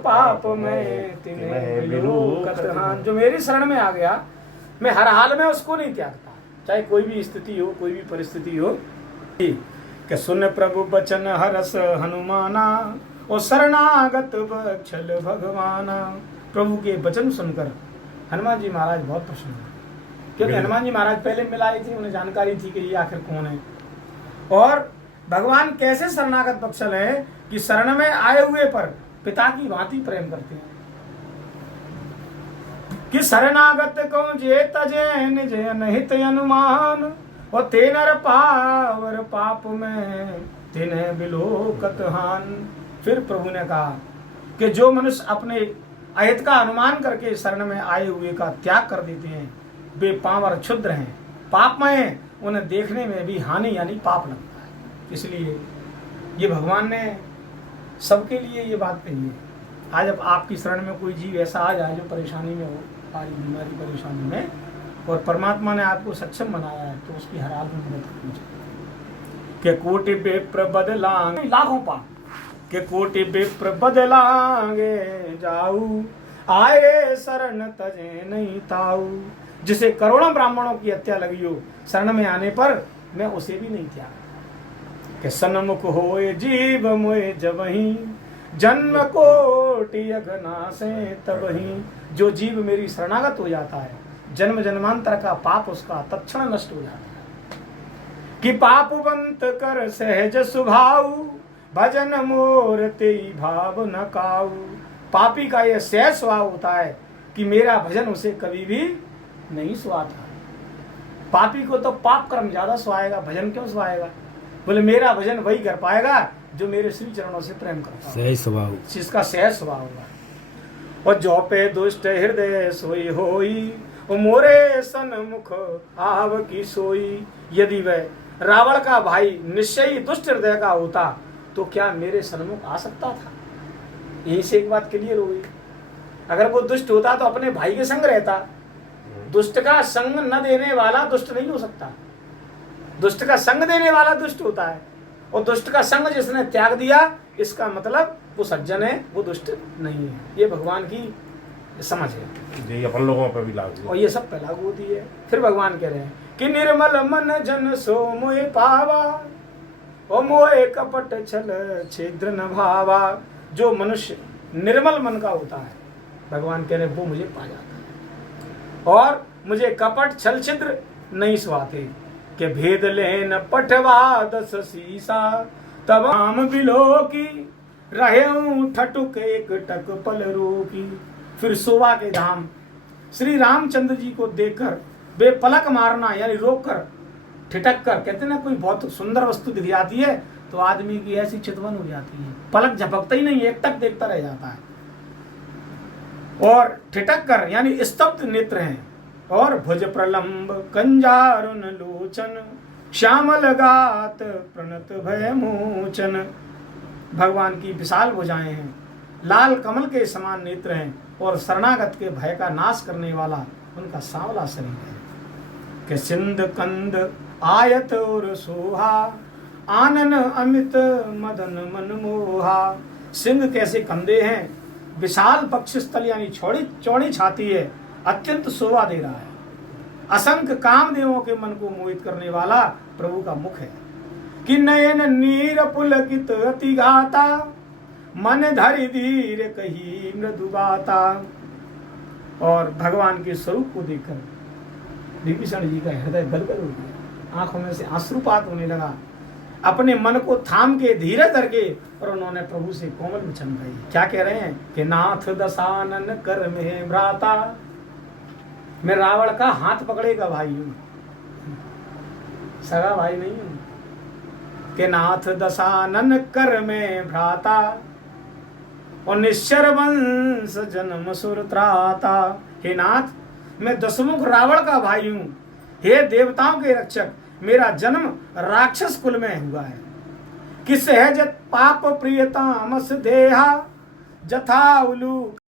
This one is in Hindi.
पाप में तिन्हें बिलूकत हान। जो मेरी शरण में आ गया, मैं हर हाल में उसको नहीं त्यागता, चाहे कोई भी स्थिति हो, कोई भी परिस्थिति हो। कि सुन प्रभु बचन हरस हनुमाना, और शरणागत बक्षल भगवाना। प्रभु के वचन सुनकर हनुमान जी महाराज बहुत प्रसन्न हुए, क्योंकि हनुमान जी महाराज पहले मिलाए थे, उन्हें जानकारी थी कि ये आखिर कौन है। और भगवान कैसे शरणागत बक्षल है कि शरण में आए हुए पर पिता की भांति प्रेम करते हैं। कि शरणागत को जे तजे निज अनहित अनुमान, और ते नर पावर पाप में तिन्हें बिलोकत हान। फिर प्रभु ने कहा कि जो मनुष्य अपने अहित का अनुमान करके शरण में आए हुए का त्याग कर देते हैं, वे पावर क्षुद्र हैं, पापमय हैं, उन्हें देखने में भी हानि यानी पाप लगता है। इसलिए ये भगवान ने सबके लिए ये बात कही है। आज अब आपकी शरण में कोई जीव ऐसा आ जाए जो परेशानी में हो, सारी बीमारी परेशानी में, और परमात्मा ने आपको सक्षम बनाया है, तो उसकी हर हाल में मदद करनी चाहिए। के कोटि विप्र बदलांगे लाखों पाप, के कोटि विप्र बदलांगे जाऊ, आए शरण तजे नहीं ताऊ। जिसे करोड़ों ब्राह्मणों की हत्या लगी हो, शरण में आने पर मैं उसे भी नहीं त्यागा। कि सन्मुख होए जीव मोए जबहि, जन्म कोटि अघनासे तबहि। जो जीव मेरी शरणागत हो जाता है, जन्म जन्मांतर का पाप उसका तत्क्षण नष्ट हो जाता है। कि पापवंत कर सहज सुभाऊ, भजन मोर तेई भाव न काऊ। पापी का यह सहज स्वभाव होता है कि मेरा भजन उसे कभी भी नहीं सुहाता। पापी को तो पाप कर्म ज्यादा सुहाएगा, भजन क्यों सुहाएगा? बोले मेरा भजन वही कर पाएगा जो मेरे श्री चरणों से प्रेम करता है, सहज स्वभाव, जिसका सहज स्वभाव होगा। और जो पे दुष्ट हृदय सोई होई, वो मोरे सन्मुख आव की सोई। यदि वह रावण का भाई निश्चय ही दुष्ट हृदय का होता तो क्या मेरे सन्मुख आ सकता था? यही से एक बात क्लियर हो गई। अगर वो दुष्ट होता तो अपने भाई के संग रहता। दुष्ट का संग न देने वाला दुष्ट नहीं हो सकता, दुष्ट का संग देने वाला दुष्ट होता है। और दुष्ट का संग जिसने त्याग दिया, इसका मतलब वो सज्जन है, वो दुष्ट नहीं है। ये भगवान की समझ है, ये अपन लोगों पर भी लागू है, और ये सब पे लागू होती है। फिर भगवान कह रहे हैं कि निर्मल मन जन सो मोहे पावा, ओ मोहे कपट छल छिद्र न भावा। जो मनुष्य निर्मल मन का होता है, भगवान कह रहे हैं वो मुझे पा जाता है, और मुझे कपट छल छिद्र नहीं सुहाते। के भेद लेन पठवा दस सीसा, तब आम बिलो की रहे ठटुक एक टक पल रोकी। फिर सोवा के धाम श्री रामचंद्र जी को देखकर बेपलक मारना यानी रोक कर ठिठक कर, कहते ना कोई बहुत सुंदर वस्तु दिख जाती है तो आदमी की ऐसी चितवन हो जाती है, पलक झपकता ही नहीं, एक टक देखता रह जाता है। और ठिठक कर यानी स्तब्ध नेत्र हैं, और भुज प्रलंब कंजारुन लोचन, श्यामल गात प्रणत भय मोचन। भगवान की विशाल भुजाएं हैं, लाल कमल के समान नेत्र हैं, और शरणागत के भय का नाश करने वाला उनका सांवला शरीर है। कि सिंध कंद आयत और सोहा, आनन अमित मदन मन मोहा। सिंह कैसे कंधे हैं, विशाल पक्षस्थल यानी चौड़ी छाती है, अत्यंत शोभा दे रहा है। असंख्य कामदेवों के मन को मोहित करने वाला प्रभु का मुख है। कि नयन नीर पुलकित अति गाता, मन धरि धीर कही मृदु बाता। और भगवान के स्वरूप को देखकर विभीषण जी का हृदय गदगद हो गया, आंखों में से अश्रुपात होने लगा। अपने मन को थाम के धीरे करके और उन्होंने प्रभु से कोमल वचन कही। क्या कह रहे हैं कि नाथ दशानन कर में भ्राता, मैं रावण का हाथ पकड़ेगा भाई हूं, सगा भाई नहीं हूं। कि नाथ दशानन कर में भ्राता, और निश्चर वंश जन्म सुर त्राता। हे नाथ, मैं दशमुख रावण का भाई हूं। हे देवताओं के रक्षक, मेरा जन्म राक्षस कुल में हुआ है। कि सहज पाप प्रियतामस देहा, जथा उलू